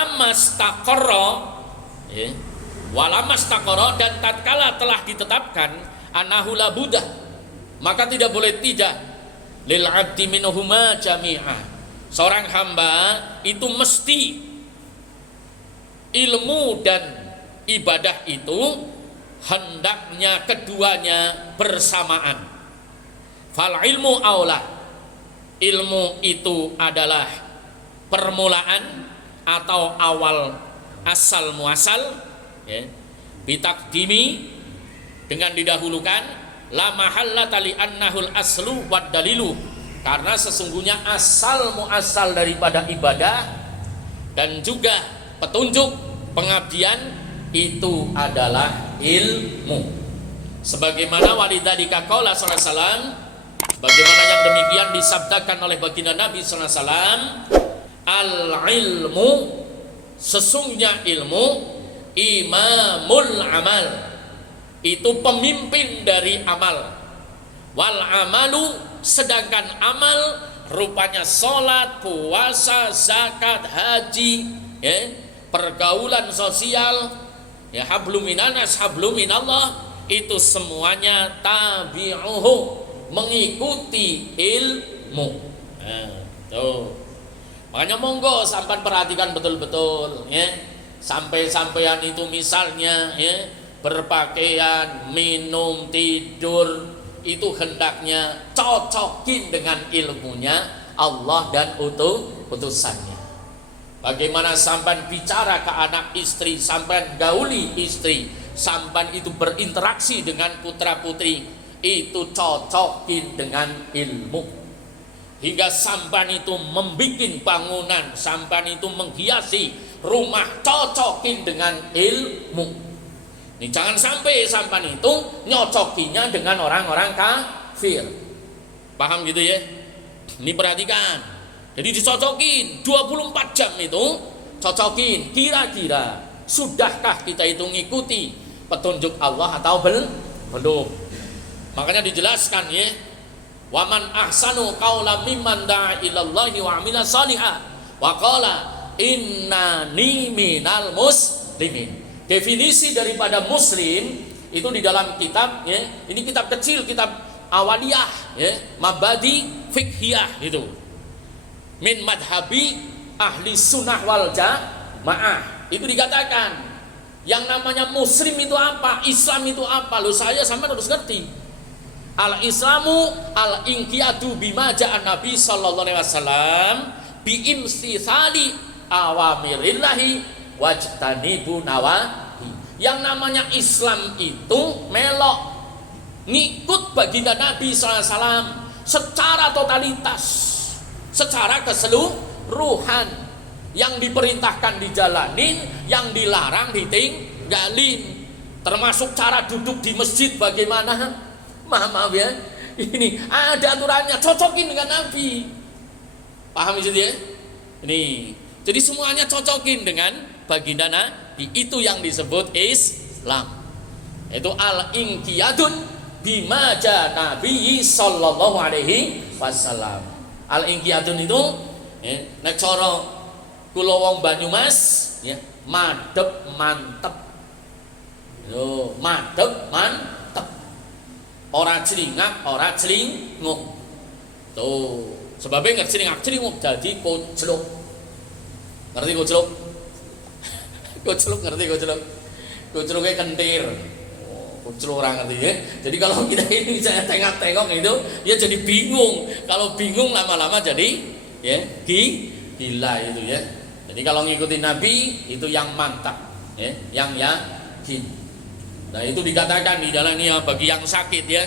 walamastaqarra, ya, walamastaqarra, dan tatkala telah ditetapkan annahu la buddha, maka tidak boleh tidak lil abdi minhuma jami'a, seorang hamba itu mesti ilmu dan ibadah itu hendaknya keduanya bersamaan. Fal ilmu aula, ilmu itu adalah permulaan atau awal, asal muasal, ya. Bitakdimi, dengan didahulukan, la mahallata li annahul aslu wad dalilu, karena sesungguhnya asal muasal daripada ibadah dan juga petunjuk pengabdian itu adalah ilmu. Sebagaimana walidzalika qala sallallahu alaihi wasallam, bagaimana yang demikian disabdakan oleh baginda Nabi sallallahu alaihi wasallam, al ilmu, sesungguhnya ilmu, imamul amal, itu pemimpin dari amal. Wal amalu, sedangkan amal rupanya sholat, puasa, zakat, haji, ya, pergaulan sosial, ya, hablum minanas hablum minallah, itu semuanya tabi'uhu, mengikuti ilmu. Nah, tuh. Makanya monggo sampai perhatikan betul-betul, ya. Sampai-sampean itu misalnya, ya, berpakaian, minum, tidur, itu hendaknya cocokin dengan ilmunya Allah dan utusannya. Bagaimana sampai bicara ke anak istri, sampai gauli istri, sampai itu berinteraksi dengan putra putri, itu cocokin dengan ilmu. Hingga sampai itu membikin bangunan, sampai itu menghiasi rumah, cocokin dengan ilmu. Ini jangan sampai itu nyocokinya dengan orang-orang kafir. Paham gitu ya? Ini perhatikan. Jadi dicocokin 24 jam itu, cocokin kira-kira sudahkah kita itu ngikuti petunjuk Allah atau belum? Makanya dijelaskan, ya, waman ahsanu qaulan mimman da'a ilallahi wa amila shalihan wa qala innani minal muslimin. Definisi daripada muslim itu di dalam kitab, ya, ini kitab kecil, kitab awaliyah, ya, mabadi fiqhiyah itu, min madhabi ahli sunnah wal jamaah, itu dikatakan yang namanya muslim itu apa, Islam itu apa. Loh, saya sampai harus ngerti. Al Islamu al inqiyadu bima ja'an Nabi sallallahu alaihi wasallam bi imtithali awamirillahi wajtanibu nawahi. Yang namanya Islam itu melok ngikut baginda Nabi sallallahu alaihi wasallam secara totalitas, secara keseluruhan. Yang diperintahkan dijalanin, yang dilarang ditinggalin. Termasuk cara duduk di masjid bagaimana? Maaf ya, ini ada aturannya, cocokin dengan Nabi. Paham itu ya? Ini, jadi semuanya cocokin dengan baginda Nabi. Itu yang disebut Islam. Itu al-inqiyadun bima ja Nabi sallallahu alaihi wasallam. Al-inqiyadun itu, ya, nek cara kula wong Banyumas, ya, madhep mantep. Yo, madhep mantep. Ora celingak, ora celinguk. Tuh, sebabnya nggak celingak-celinguk jadi koclok. Ngerti koclok? Koclok ngerti koclok? Kocloknya kentir. Koclok orang ngerti ya. Jadi kalau kita ini saya tengok-tengok itu, ya jadi bingung. Kalau bingung lama-lama jadi, ya, gila itu ya. Jadi kalau ngikutin Nabi itu yang mantap, ya, yang yakin. Nah, itu dikatakan di dalam ini bagi yang sakit, ya.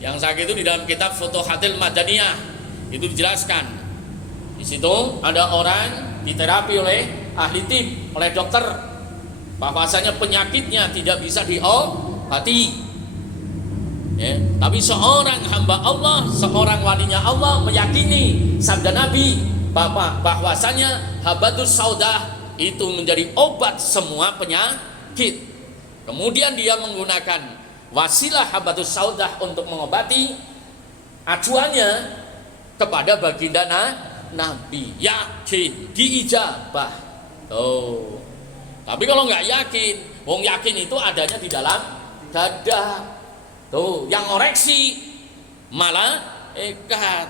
Yang sakit itu di dalam kitab Futuhatil Madaniyah itu dijelaskan. Di situ ada orang diterapi oleh ahli tim, oleh dokter, bahwasanya penyakitnya tidak bisa diobati. Ya, tapi seorang hamba Allah, seorang walinya Allah meyakini sabda Nabi bahwasanya habatus saudah itu menjadi obat semua penyakit. Kemudian dia menggunakan wasilah habatus saudah untuk mengobati, acuannya kepada baginda Nabi, yakin diijabah. Tuh. Tapi kalau nggak yakin, wong yakin itu adanya di dalam dada. Tuh, yang ngoreksi malaikat.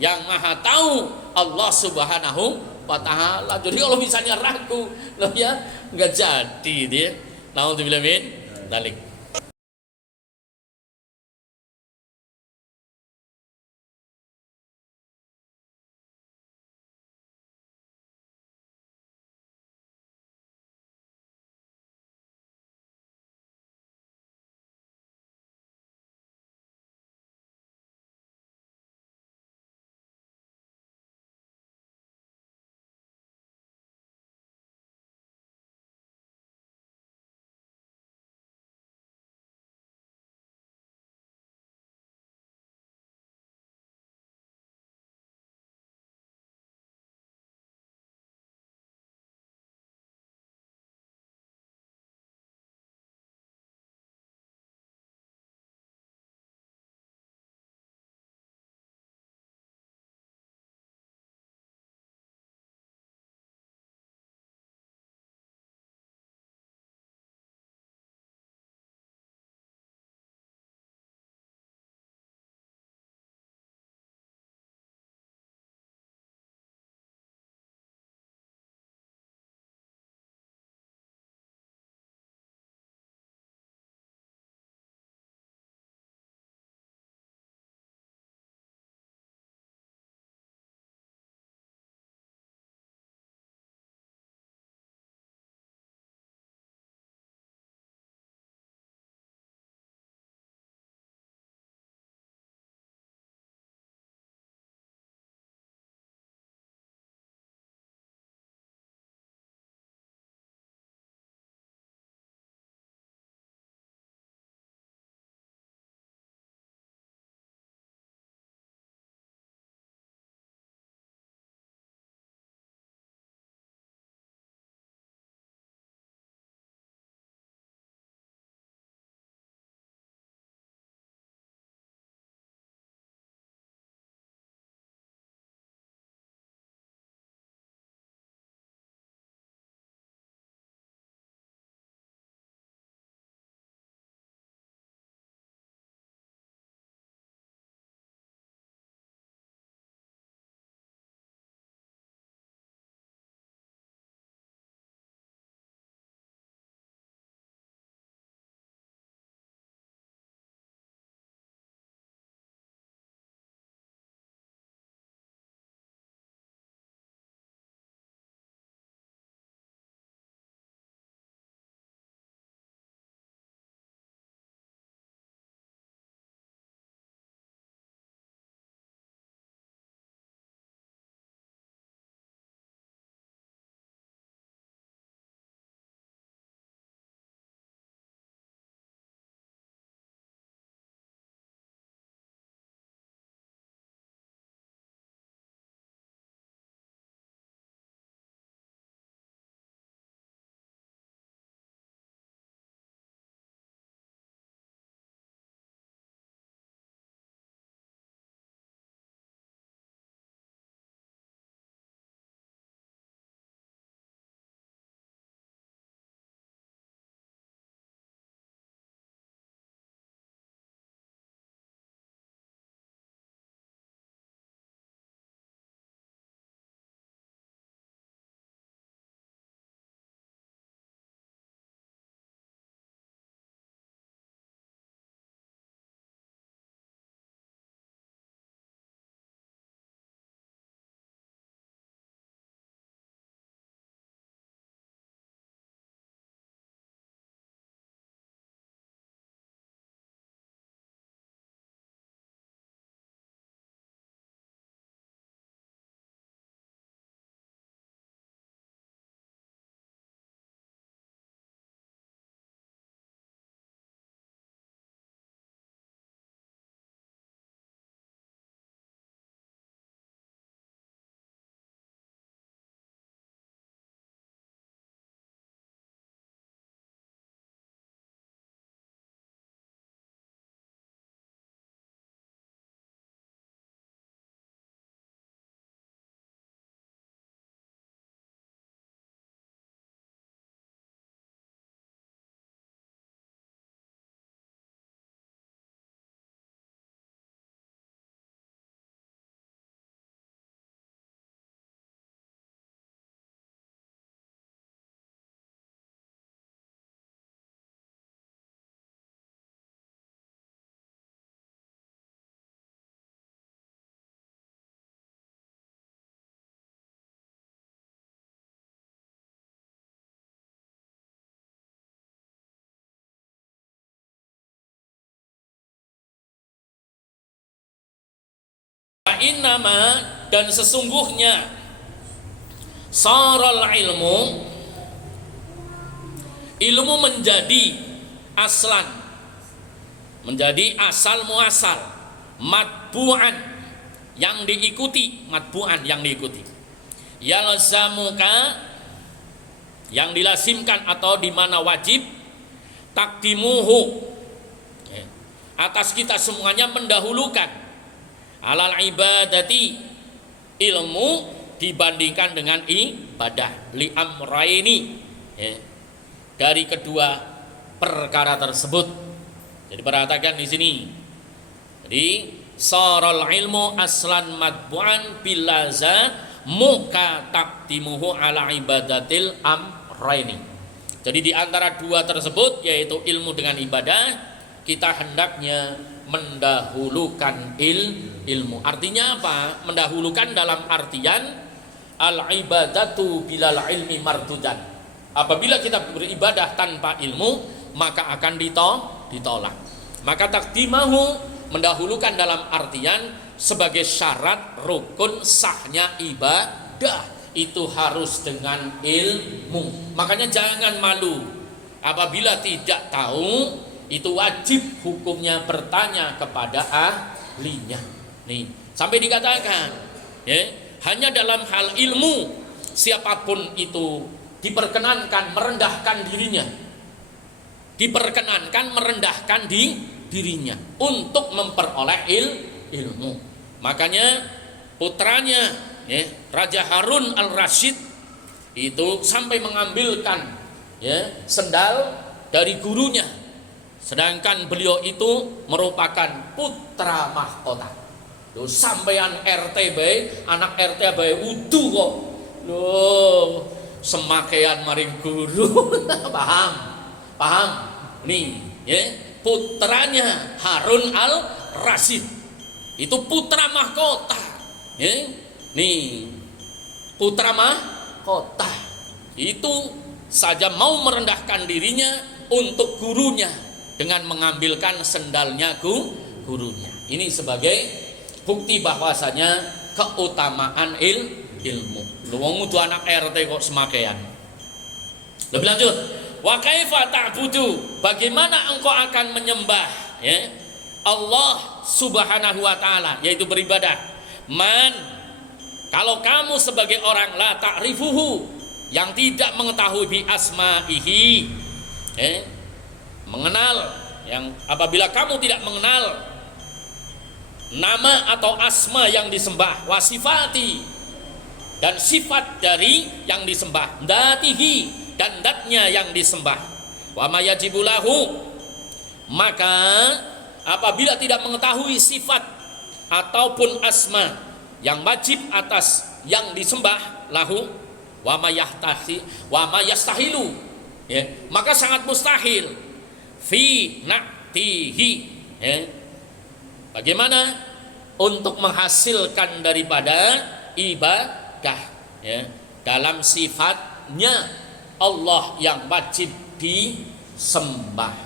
Yang maha tahu Allah Subhanahu wa taala. Jadi kalau misalnya ragu, loh ya nggak jadi dia. Nauzubillah min dzalik. Innama, dan sesungguhnya saral ilmu menjadi aslan, menjadi asal muasal, matbu'an, yang diikuti, matbu'an yang diikuti, yalzamuka, yang dilasimkan atau di mana wajib, takdimuhu, atas kita semuanya mendahulukan, alal ibadati, ilmu dibandingkan dengan ibadah, li amraini, dari kedua perkara tersebut. Jadi perhatikan di sini. Jadi saral ilmu aslan matbu'an bilaza muka takdimuhu ala ibadatil amraini. Jadi di antara dua tersebut, yaitu ilmu dengan ibadah, kita hendaknya mendahulukan ilmu. Artinya apa? Mendahulukan dalam artian al ibadatu bilal ilmi mardudan. Apabila kita beribadah tanpa ilmu, maka akan ditolak. Maka takdimahu, mendahulukan dalam artian sebagai syarat rukun sahnya ibadah, itu harus dengan ilmu. Makanya jangan malu apabila tidak tahu, itu wajib hukumnya bertanya kepada ahlinya. Nih, sampai dikatakan, hanya dalam hal ilmu siapapun itu diperkenankan merendahkan dirinya, diperkenankan merendahkan dirinya untuk memperoleh ilmu. Makanya putranya, Raja Harun al-Rasyid itu sampai mengambilkan sendal dari gurunya, sedangkan beliau itu merupakan putra mahkota. Loh, sampean RT bae, anak RT bae wudu kok. Loh, semakaian maring guru. Paham? Nih, putranya Harun al-Rasyid itu putra mahkota. Nih, putra mahkota itu saja mau merendahkan dirinya untuk gurunya dengan mengambilkan sendalnya gurunya. Ini sebagai bukti bahwasanya keutamaan ilmu. Lu wong kudu anak RT kok semakaian. Lebih lanjut, wa kaifa ta'budu, bagaimana engkau akan menyembah Allah Subhanahu wa taala, yaitu beribadah. Man, kalau kamu sebagai orang la ta'rifuhu, yang tidak mengetahui bi asma'ihi, mengenal, yang apabila kamu tidak mengenal nama atau asma yang disembah, wasifati, dan sifat dari yang disembah, datihi, dan datnya yang disembah, wa mayajibulahu, maka apabila tidak mengetahui sifat ataupun asma yang wajib atas yang disembah, lahu wa mayastahilu, maka sangat mustahil fi na'tihi, bagaimana untuk menghasilkan daripada ibadah, dalam sifatnya Allah yang wajib disembah.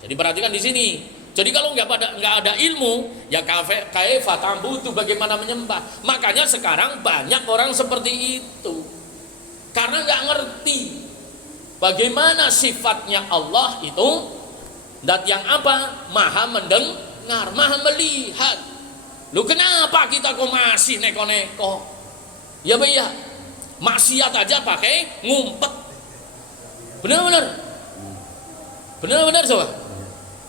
Jadi perhatikan di sini. Jadi kalau nggak ada ilmu, ya kaifa ta'budu, bagaimana menyembah. Makanya sekarang banyak orang seperti itu, karena nggak ngerti bagaimana sifatnya Allah itu, dan yang apa, maha mendengar, maha melihat. Lu kenapa kita kok masih neko-neko? Ya beya, maksiat aja pakai ngumpet. Benar-benar coba.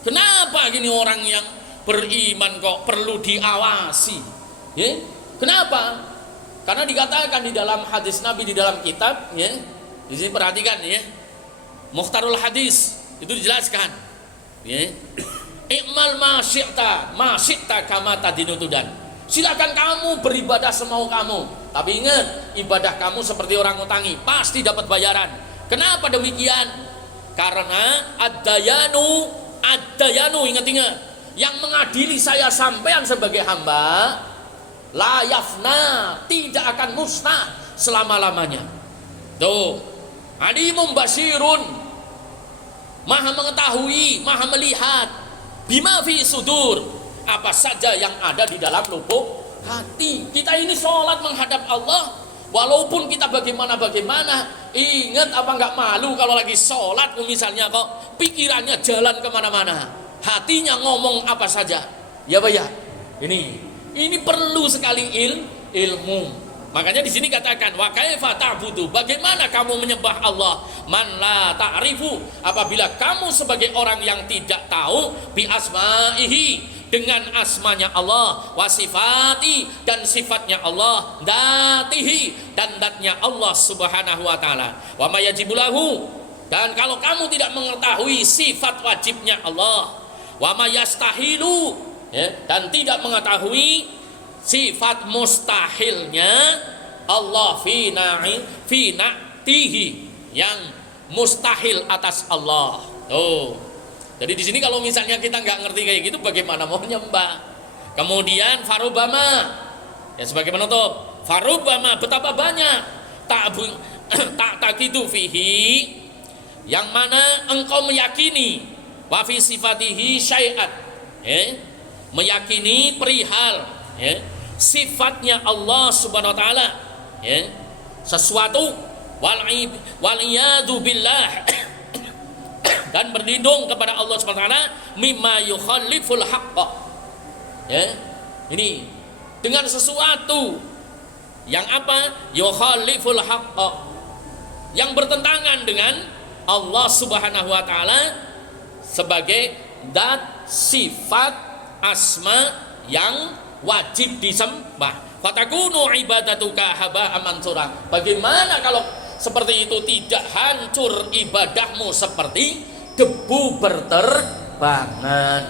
Kenapa gini orang yang beriman kok perlu diawasi? Kenapa? Karena dikatakan di dalam hadis Nabi, di dalam kitab, di sini perhatikan, Mukhtarul Hadis itu dijelaskan, Ikmal masyikta kama tadinutudan. Silakan kamu beribadah semau kamu, tapi ingat, ibadah kamu seperti orang utangi, pasti dapat bayaran. Kenapa demikian? Karena ad-dayanu, ingat-ingat, yang mengadili saya sampean sebagai hamba, la yafna, tidak akan musnah selama-lamanya. Tuh, alimum basirun, maha mengetahui, maha melihat, bima fi sudur, apa saja yang ada di dalam lubuk hati. Kita ini sholat menghadap Allah, walaupun kita bagaimana, ingat apa nggak malu kalau lagi sholat misalnya kok pikirannya jalan kemana-mana, hatinya ngomong apa saja, ya Pak ya. Ini perlu sekali ilmu. Makanya di sini katakan wa kaifa ta'budu, bagaimana kamu menyembah Allah man la ta'rifu, apabila kamu sebagai orang yang tidak tahu bi asma'ihi, dengan asmanya Allah, wa sifati, dan sifatnya Allah, dzatihi, dan zatnya Allah Subhanahu wa taala, wa ma yajibulahu, dan kalau kamu tidak mengetahui sifat wajibnya Allah, wa ma yastahilu, ya, dan tidak mengetahui sifat mustahilnya Allah fi na'tihi, yang mustahil atas Allah. Jadi di sini kalau misalnya kita nggak ngerti kayak gitu, bagaimana mau nyembah? Kemudian farubama, ya sebagai penutup, farubama, betapa banyak tak takidu fihi, yang mana engkau meyakini wa fi sifatihi syai'at, ya, meyakini perihal, ya, sifatnya Allah Subhanahu wa taala, ya, sesuatu wal iyadu billah dan berlindung kepada Allah Subhanahu wa taala mimma yukhaliful haqq, ya, ini dengan sesuatu yang apa? Yukhaliful haqq, yang bertentangan dengan Allah Subhanahu wa taala sebagai zat, sifat, asma yang wajib disembah. Fatakunu ibadatuka haba'an mansura. Bagaimana kalau seperti itu? Tidak hancur ibadahmu seperti debu berterbangan.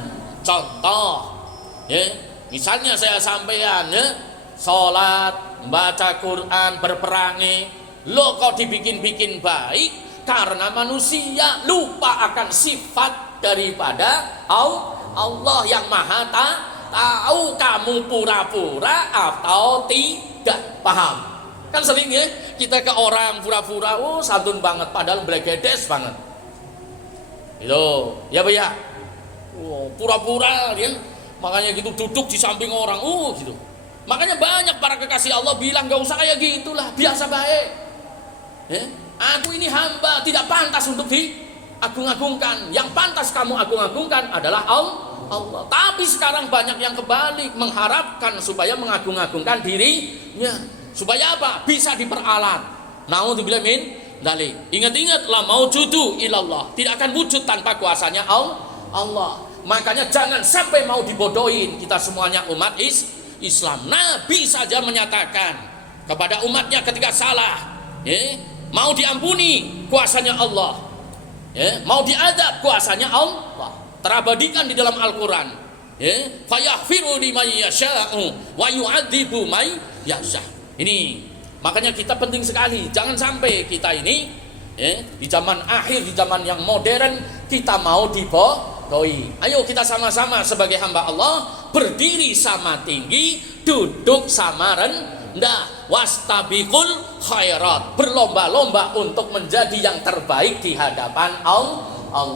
Contoh, ya, misalnya saya sampaikan, ya, sholat, baca Quran, berperangi, lo kok dibikin-bikin baik karena manusia lupa akan sifat daripada Allah yang maha tahu, kamu pura-pura atau tidak paham. Kan sering ya kita ke orang pura-pura, oh santun banget, padahal blegedes banget. Itu, ya Pak ya. Pura-pura dia, makanya gitu duduk di samping orang, gitu. Makanya banyak para kekasih Allah bilang gak usah kayak gitulah, biasa baik. Ya, aku ini hamba, tidak pantas untuk diagung-agungkan. Yang pantas kamu agung-agungkan adalah Allah. Tapi sekarang banyak yang kebalik, mengharapkan supaya mengagung-agungkan dirinya, supaya apa? Bisa diperalat. Naudzubillah min dzalik. Ingat-ingat, la maujudu ilallah, tidak akan wujud tanpa kuasanya Allah. Makanya jangan sampai mau dibodohin. Kita semuanya umat Islam. Nabi saja menyatakan kepada umatnya ketika salah, ya, mau diampuni kuasanya Allah, ya, mau diadab kuasanya Allah. Terabadikan di dalam Al-Quran, ya, fayaghfiru liman yasha'u wa yu'adzibu may yasha'. Ini makanya kita penting sekali, jangan sampai kita ini, ya, di zaman akhir, di zaman yang modern, kita mau dibodohi. Ayo kita sama-sama sebagai hamba Allah berdiri sama tinggi, duduk sama rendah, wastabiqul khairat, berlomba-lomba untuk menjadi yang terbaik di hadapan Allah.